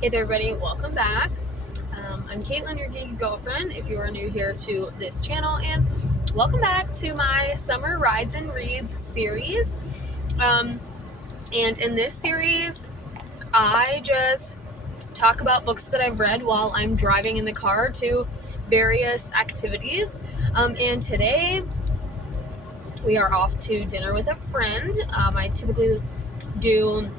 Hey there, everybody. Welcome back. I'm Caitlin, your geeky girlfriend, if you are new here to this channel, and welcome back to my Summer Rides and Reads series. And in this series, I just talk about books that I've read while I'm driving in the car to various activities. And today, we are off to dinner with a friend. I typically do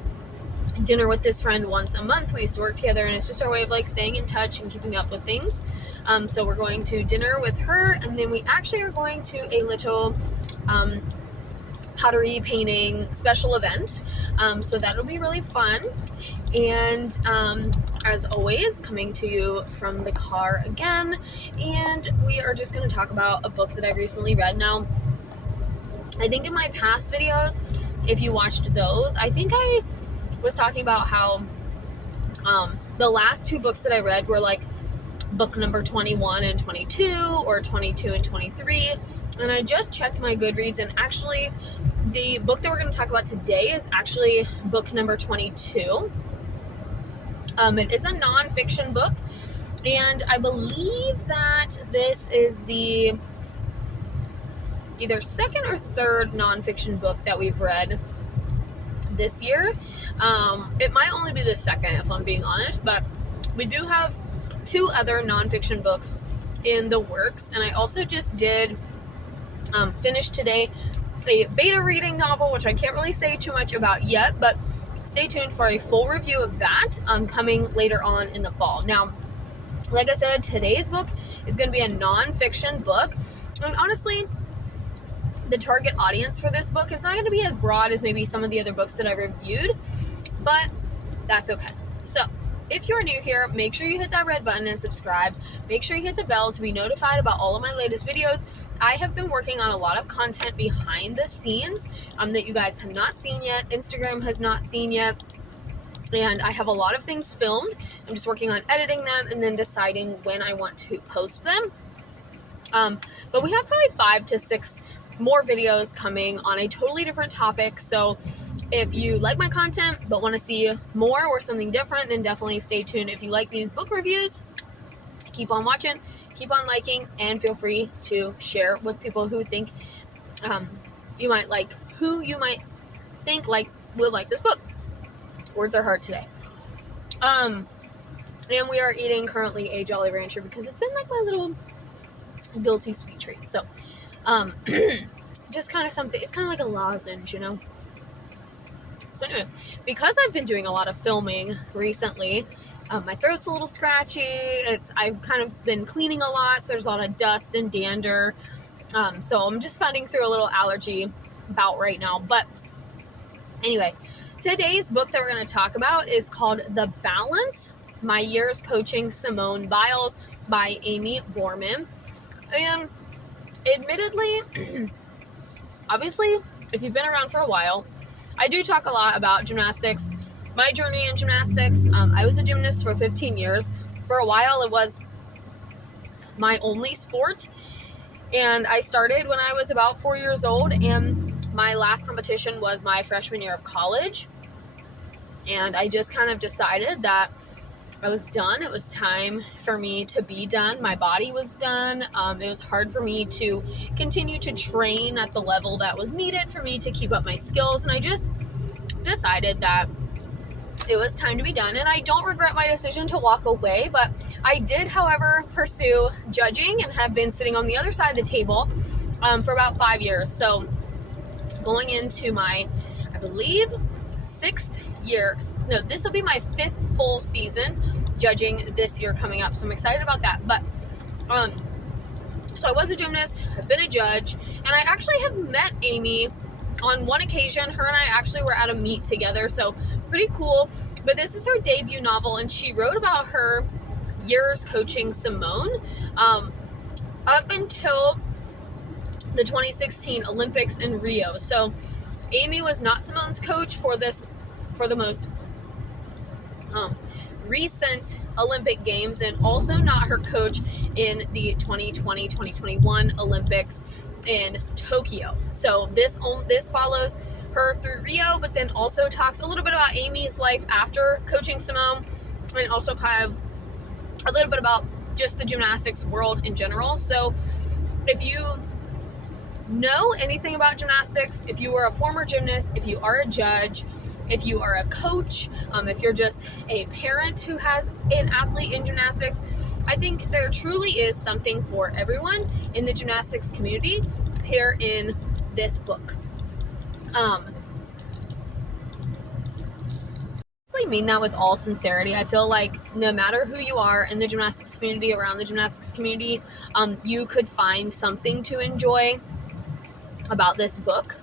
dinner with this friend once a month. We used to work together, and it's just our way of staying in touch and keeping up with things. So we're going to dinner with her, and then we actually are going to a little pottery painting special event. So that'll be really fun. And as always, coming to you from the car again, and we are just going to talk about a book that I recently read. Now, I think in my past videos, if you watched those, I think I was talking about how the last two books that I read were book number 21 and 22, or 22 and 23, and I just checked my Goodreads, and actually the book that we're going to talk about today is actually book number 22. It is a nonfiction book, and I believe that this is the either second or third nonfiction book that we've read this year. It might only be the second, if I'm being honest, but we do have two other nonfiction books in the works, and I also just did finish today a beta reading novel, which I can't really say too much about yet, but stay tuned for a full review of that coming later on in the fall. Now, like I said, today's book is going to be a nonfiction book, and honestly, the target audience for this book is not going to be as broad as maybe some of the other books that I reviewed, but that's okay. So, if you're new here, make sure you hit that red button and subscribe. Make sure you hit the bell to be notified about all of my latest videos. I have been working on a lot of content behind the scenes that you guys have not seen yet, Instagram has not seen yet, and I have a lot of things filmed. I'm just working on editing them and then deciding when I want to post them. But we have probably 5 to 6 more videos coming on a totally different topic. So if you like my content but want to see more or something different, then definitely stay tuned. If you like these book reviews, keep on watching, keep on liking, and feel free to share with people who think you might think will like this book. Words are hard today. And we are eating currently a Jolly Rancher because it's been my little guilty sweet treat. So just kind of something, it's kind of like a lozenge, you know. So anyway, because I've been doing a lot of filming recently, my throat's a little scratchy. I've kind of been cleaning a lot, so there's a lot of dust and dander. So I'm just fighting through a little allergy bout right now. But anyway, today's book that we're going to talk about is called The Balance: My Years Coaching Simone Biles by Amy Borman. And admittedly, obviously, if you've been around for a while, I do talk a lot about gymnastics, my journey in gymnastics. I was a gymnast for 15 years. For a while, it was my only sport, and I started when I was about 4 years old, and my last competition was my freshman year of college, and I just kind of decided that I was done. It was time for me to be done. My body was done. It was hard for me to continue to train at the level that was needed for me to keep up my skills. And I just decided that it was time to be done. And I don't regret my decision to walk away. But I did, however, pursue judging and have been sitting on the other side of the table for about 5 years. So going into my, I believe, 6th year. No, this will be my 5th full season judging this year coming up. So I'm excited about that. But so I was a gymnast, I've been a judge, and I actually have met Amy on one occasion. Her and I actually were at a meet together, so pretty cool. But this is her debut novel, and she wrote about her years coaching Simone up until the 2016 Olympics in Rio. So Amy was not Simone's coach for the most recent Olympic Games, and also not her coach in the 2020-2021 Olympics in Tokyo. So this follows her through Rio, but then also talks a little bit about Amy's life after coaching Simone, and also kind of a little bit about just the gymnastics world in general. So if you know anything about gymnastics, if you are a former gymnast, if you are a judge, if you are a coach, if you're just a parent who has an athlete in gymnastics, I think there truly is something for everyone in the gymnastics community here in this book. I mean that with all sincerity. I feel like no matter who you are in the gymnastics community, around the gymnastics community, you could find something to enjoy about this book.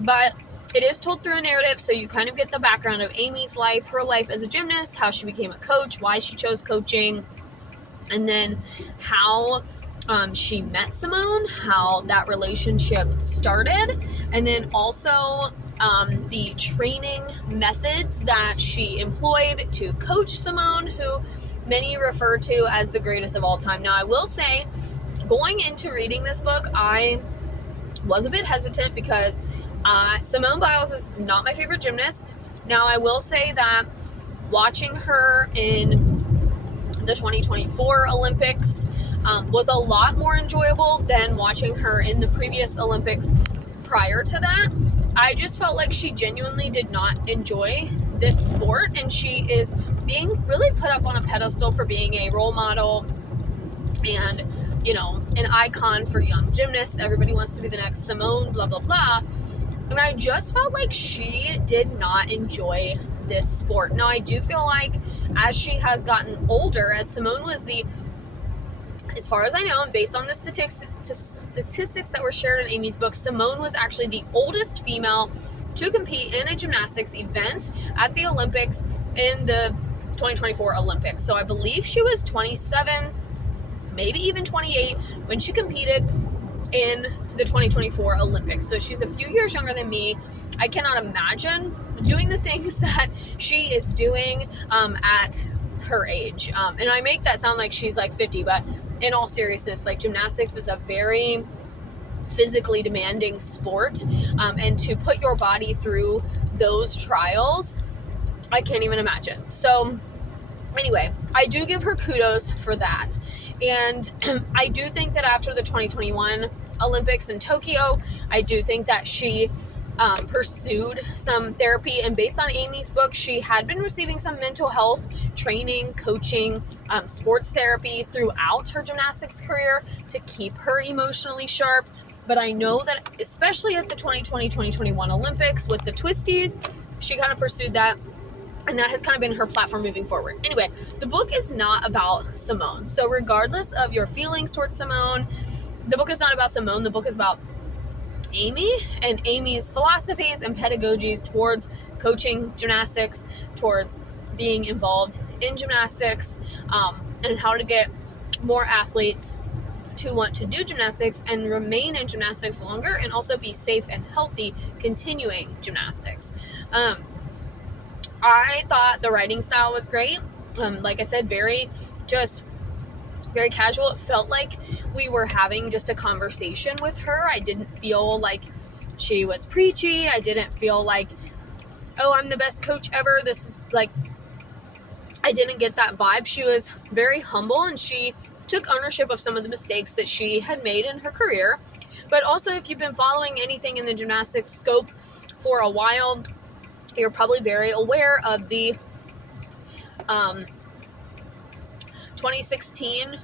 But it is told through a narrative, so you kind of get the background of Amy's life, her life as a gymnast, how she became a coach, why she chose coaching, and then how she met Simone, how that relationship started, and then also the training methods that she employed to coach Simone, who many refer to as the greatest of all time. Now, I will say, going into reading this book, I was a bit hesitant because Simone Biles is not my favorite gymnast. Now, I will say that watching her in the 2024 Olympics was a lot more enjoyable than watching her in the previous Olympics prior to that. I just felt like she genuinely did not enjoy this sport, and she is being really put up on a pedestal for being a role model and, you know, an icon for young gymnasts. Everybody wants to be the next Simone, blah, blah, blah. And I just felt like she did not enjoy this sport. Now, I do feel like as she has gotten older, as Simone was as far as I know, and based on the statistics that were shared in Amy's book, Simone was actually the oldest female to compete in a gymnastics event at the Olympics in the 2024 Olympics. So I believe she was 27, maybe even 28 when she competed in the 2024 Olympics. So she's a few years younger than me. I cannot imagine doing the things that she is doing at her age. And I make that sound like she's like 50, but in all seriousness, like, gymnastics is a very physically demanding sport. And to put your body through those trials, I can't even imagine. So anyway, I do give her kudos for that. And I do think that after the 2021 Olympics in Tokyo, I do think that she pursued some therapy. And based on Amy's book, she had been receiving some mental health training, coaching, sports therapy throughout her gymnastics career to keep her emotionally sharp. But I know that especially at the 2020-2021 Olympics with the twisties, she kind of pursued that. And that has kind of been her platform moving forward. Anyway, the book is not about Simone. So regardless of your feelings towards Simone, the book is not about Simone. The book is about Amy and Amy's philosophies and pedagogies towards coaching gymnastics, towards being involved in gymnastics, and how to get more athletes to want to do gymnastics and remain in gymnastics longer, and also be safe and healthy continuing gymnastics. I thought the writing style was great. Like I said, very casual. It felt like we were having just a conversation with her. I didn't feel like she was preachy. I didn't feel like, oh, I'm the best coach ever. This is like, I didn't get that vibe. She was very humble, and she took ownership of some of the mistakes that she had made in her career. But also, if you've been following anything in the gymnastics scope for a while, you're probably very aware of the 2016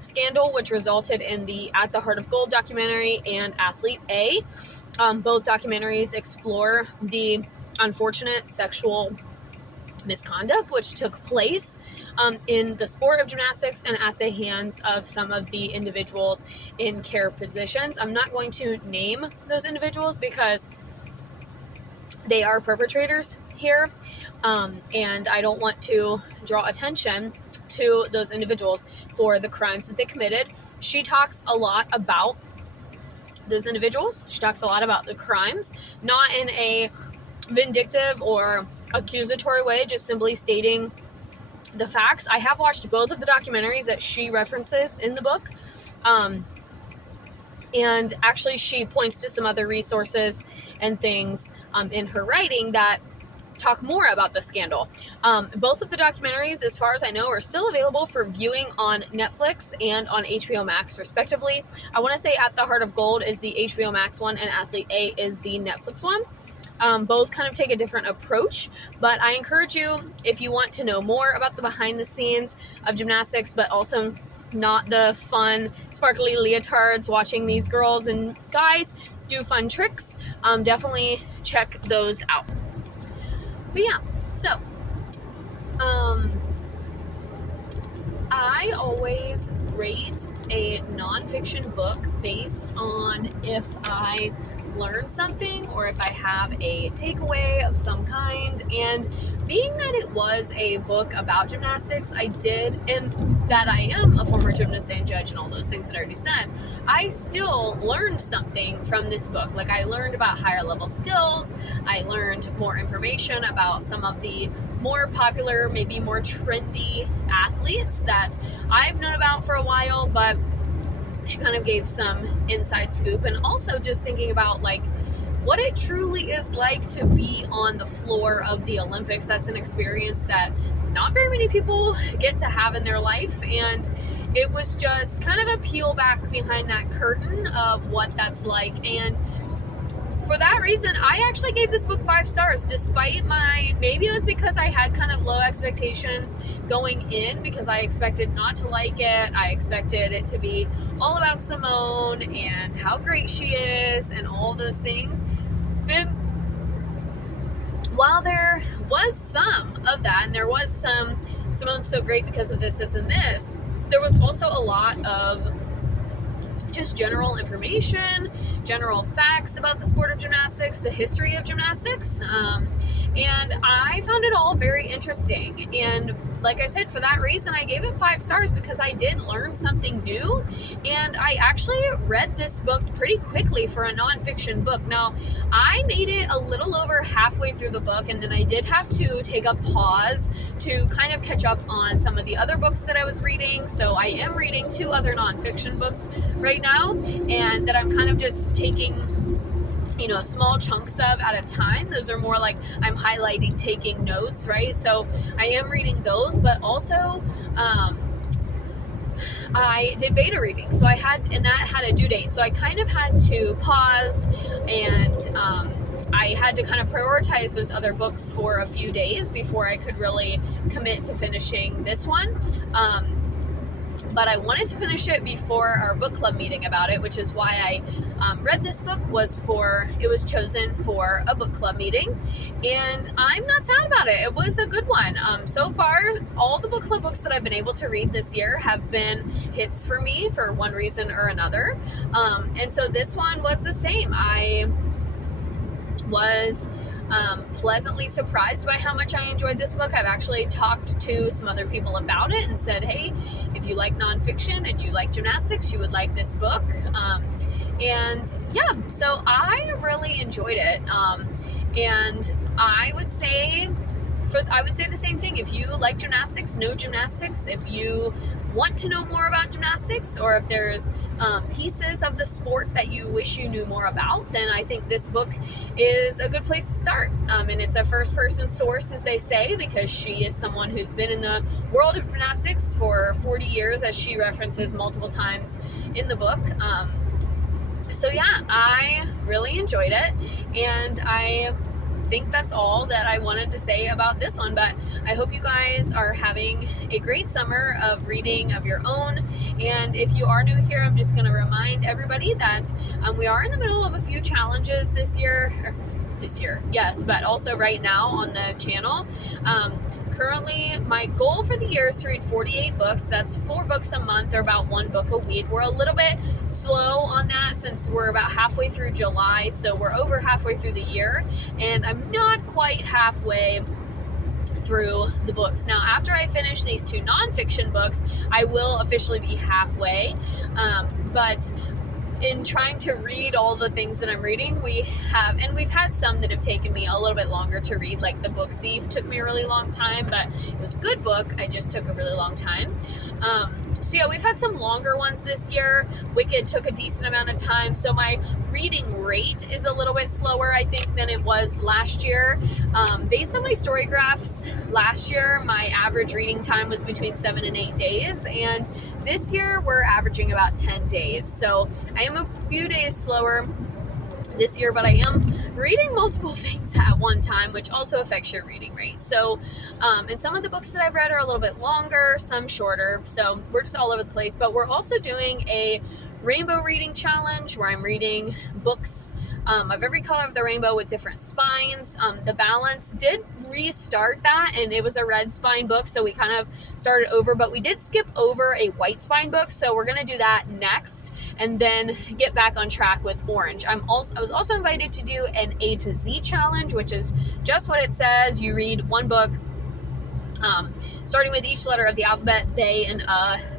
scandal, which resulted in the At the Heart of Gold documentary and Athlete A. Both documentaries explore the unfortunate sexual misconduct which took place in the sport of gymnastics and at the hands of some of the individuals in care positions. I'm not going to name those individuals because they are perpetrators here, and I don't want to draw attention to those individuals for the crimes that they committed. She talks a lot about those individuals. She talks a lot about the crimes, not in a vindictive or accusatory way, just simply stating the facts. I have watched both of the documentaries that she references in the book. And actually, she points to some other resources and things in her writing that talk more about the scandal. Both of the documentaries, as far as I know, are still available for viewing on Netflix and on HBO Max, respectively. I want to say At the Heart of Gold is the HBO Max one, and Athlete A is the Netflix one. Both kind of take a different approach, but I encourage you, if you want to know more about the behind the scenes of gymnastics, but also not the fun, sparkly leotards, watching these girls and guys do fun tricks, definitely check those out. But yeah, so I always rate a nonfiction book based on if I learn something or if I have a takeaway of some kind. And being that it was a book about gymnastics, and that I am a former gymnast and judge and all those things that I already said, I still learned something from this book. Like, I learned about higher level skills, I learned more information about some of the more popular, maybe more trendy athletes that I've known about for a while, but she kind of gave some inside scoop. And also just thinking about like what it truly is like to be on the floor of the Olympics. That's an experience that not very many people get to have in their life, and it was just kind of a peel back behind that curtain of what that's like. And for that reason, I actually gave this book 5 stars, despite maybe it was because I had kind of low expectations going in, because I expected not to like it. I expected it to be all about Simone and how great she is and all those things. And while there was some of that, and there was some Simone's so great because of this, and this, there was also a lot of just general information, general facts about the sport of gymnastics, the history of gymnastics, and I found it all very interesting. And like I said, for that reason, I gave it 5 stars, because I did learn something new, and I actually read this book pretty quickly for a nonfiction book. Now, I made it a little over halfway through the book, and then I did have to take a pause to kind of catch up on some of the other books that I was reading. So I am reading 2 other nonfiction books right now, and that I'm kind of just taking small chunks of at a time. Those are more like I'm highlighting, taking notes, right? So I am reading those, but also I did beta reading, so that had a due date, so I kind of had to pause, and I had to kind of prioritize those other books for a few days before I could really commit to finishing this one. But I wanted to finish it before our book club meeting about it, which is why I read this book. It was chosen for a book club meeting, and I'm not sad about it. It was a good one. So far, all the book club books that I've been able to read this year have been hits for me for one reason or another. And so this one was the same. I was pleasantly surprised by how much I enjoyed this book. I've actually talked to some other people about it and said, hey, if you like nonfiction and you like gymnastics, you would like this book. And yeah, so I really enjoyed it. And I would say the same thing. If you like gymnastics, know gymnastics. If you want to know more about gymnastics, or if there's pieces of the sport that you wish you knew more about, then I think this book is a good place to start. And it's a first-person source, as they say, because she is someone who's been in the world of gymnastics for 40 years, as she references multiple times in the book. So yeah, I really enjoyed it, and I think that's all that I wanted to say about this one. But I hope you guys are having a great summer of reading of your own. And if you are new here, I'm just going to remind everybody that we are in the middle of a few challenges this year, yes, but also right now on the channel. Currently, my goal for the year is to read 48 books. That's 4 books a month, or about 1 book a week. We're a little bit slow on that since we're about halfway through July, so we're over halfway through the year, and I'm not quite halfway through the books. Now, after I finish these 2 nonfiction books, I will officially be halfway, but in trying to read all the things that I'm reading, we've had some that have taken me a little bit longer to read, like The Book Thief took me a really long time, but it was a good book, I just took a really long time. So yeah, we've had some longer ones this year. Wicked took a decent amount of time, so my reading rate is a little bit slower, I think, than it was last year. Based on my story graphs, last year my average reading time was between 7 and 8 days, and this year we're averaging about 10 days. So I am a few days slower this year, but I am reading multiple things at one time, which also affects your reading rate. So, and some of the books that I've read are a little bit longer, some shorter. So we're just all over the place. But we're also doing a rainbow reading challenge where I'm reading books of every color of the rainbow with different spines. The Balance did restart that, and it was a red spine book, so we kind of started over, but we did skip over a white spine book, so we're going to do that next and then get back on track with orange. I was also invited to do an A to Z challenge, which is just what it says. You read one book starting with each letter of the alphabet. They and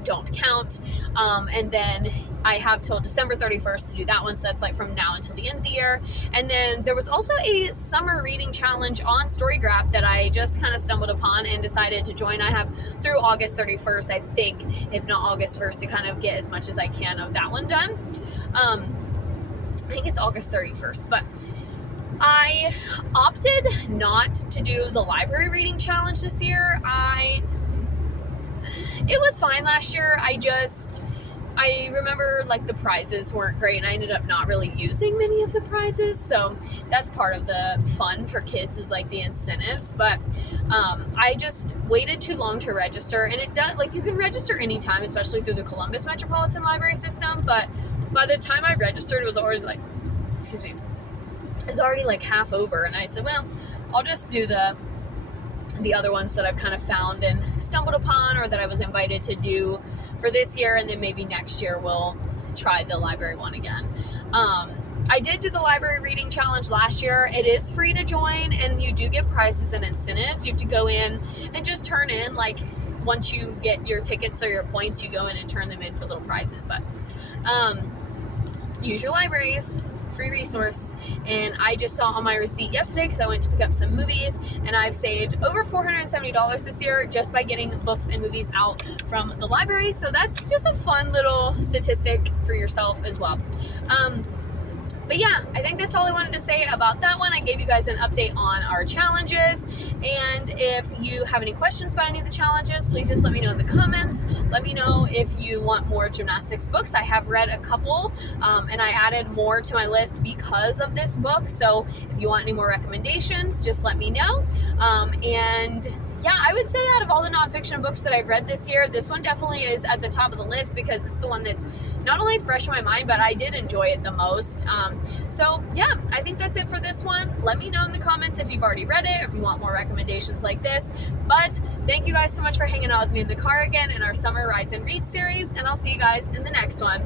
don't count, and then I have till December 31st to do that one, so that's like from now until the end of the year. And then there was also a summer reading challenge on Storygraph that I just kind of stumbled upon and decided to join. I have through August 31st, I think, if not August 1st, to kind of get as much as I can of that one done. I think it's August 31st, but I opted not to do the library reading challenge this year. It was fine last year. I remember like the prizes weren't great, and I ended up not really using many of the prizes. So that's part of the fun for kids, is like the incentives. But I just waited too long to register, and it does, like, you can register anytime, especially through the Columbus Metropolitan Library System. But by the time I registered, it was always like, it's already like half over, and I said, well, I'll just do the other ones that I've kind of found and stumbled upon, or that I was invited to do for this year, and then maybe next year we'll try the library one again. I did do the library reading challenge last year. It is free to join, and you do get prizes and incentives. You have to go in and just turn in, like, once you get your tickets or your points, you go in and turn them in for little prizes. But use your libraries. Free resource. And I just saw on my receipt yesterday, because I went to pick up some movies, and I've saved over $470 this year just by getting books and movies out from the library. So that's just a fun little statistic for yourself as well. But yeah, I think that's all I wanted to say about that one. I gave you guys an update on our challenges, and if you have any questions about any of the challenges, please just let me know in the comments. Let me know if you want more gymnastics books. I have read a couple, and I added more to my list because of this book. So if you want any more recommendations, just let me know. And yeah, I would say out of all the nonfiction books that I've read this year, this one definitely is at the top of the list, because it's the one that's not only fresh in my mind, but I did enjoy it the most. So yeah, I think that's it for this one. Let me know in the comments if you've already read it, or if you want more recommendations like this. But thank you guys so much for hanging out with me in the car again in our Summer Rides and Reads series, and I'll see you guys in the next one.